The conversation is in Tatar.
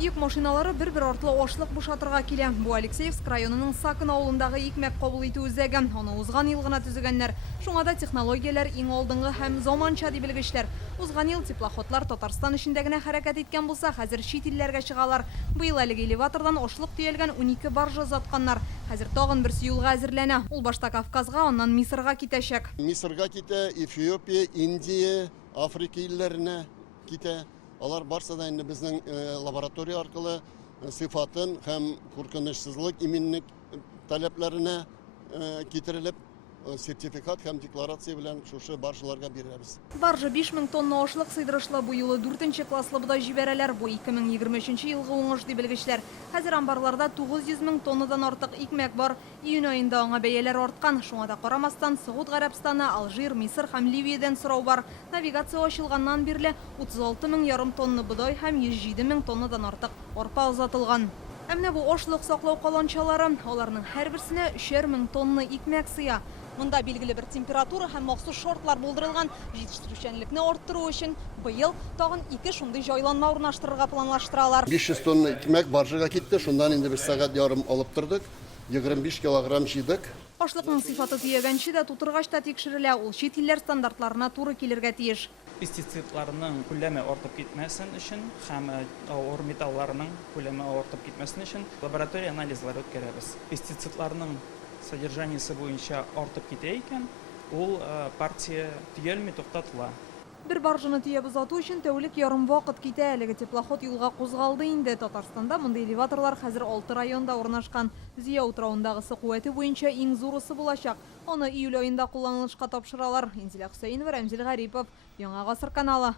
Йük машиналары bir-bir артлы ошлық бушатырға келе. Бу Алексеевск районының Сакын ауылындағы икмәк кабул итү үзәге. Оны узган елгына түзегәннәр. Шуңада технологияләр иң алдынгы һәм заманча дип белгечләр. Узган ел теплоходлар Татарстан эчендә генә хәрәкәт иткән булса, хәзер чит илләргә чыгалар. Быел әлеге элеватордан ошлык төялгән 12 баржа затканнар. Хәзер тагын берсе юлга әзерләнә. Ул башта Кавказга, аннан Мисырга китәчәк. Мисырга китә, Эфиопия, Индия, Африка илләренә китә. Алар барса да инде безнең лаборатория аркылы сыйфатын һәм куркынычсызлык иминлек таләпләренә китерелеп сертификат һәм декларация белән шушы баржаларга бирәбез. Баржа 5000 тонна ашлык сыйдырышлы бу юлы 4нче класслы будай җибәрәләр. Бу 2023 елгы уңыш дип белгечләр. Хәзер амбарларда 900 000 тоннадан артык икмәк бар. Июнь айында аңа бәяләр арткан. Шуңа да карамастан Сауд Гарәбстаны, Алжир, Мисыр һәм Ливиядән сорау бар. Навигация ачылганнан бирле 36,5 тонна бодай һәм 107 000 тоннадан артык арпа узатылган. Әмнә бу ашлык саклау каланчалары, аларның һәрберсенә 3000 тонна икмәк сыя. Монда билгеле бер температура һәм махсус шортлар булдырылган. Җитештерүчәнлекне арттыру өчен быел тагын 2 шундый җайланма урнаштырырга планлаштыралар. 500 тонна икмәк баржага китте. Шундан инде 1 сәгать ярым алып тордык. 25 килограмм җыйдык. Ашлыкның сыйфаты төягәнче дә тутыргач та тикшерелә. Ул чит илләр стандартларына туры килергә тиеш. Пестицидларның күләме артып китмәсен өчен һәм авыр металларның күләме артып китмәсен өчен лаборатория анализлары үткәрәбез. Пестицидларның содержаниесе буенча артып китә икән, ул партия төялми туктатыла. Bir баржаны төяп узату өчен тәүлек ярым вакыт китә. Әлеге теплоход юлга кузгалды инде. Татарстанда мондый элеваторлар хәзер 6 районда урнашкан. Зия утравындагысы куәте буенча иң зурысы булачак. Аны июль аенда кулланылышка тапшыралар. Инзилә Хөсәенова, Рамзил Гарипов, Яңа гасыр каналы.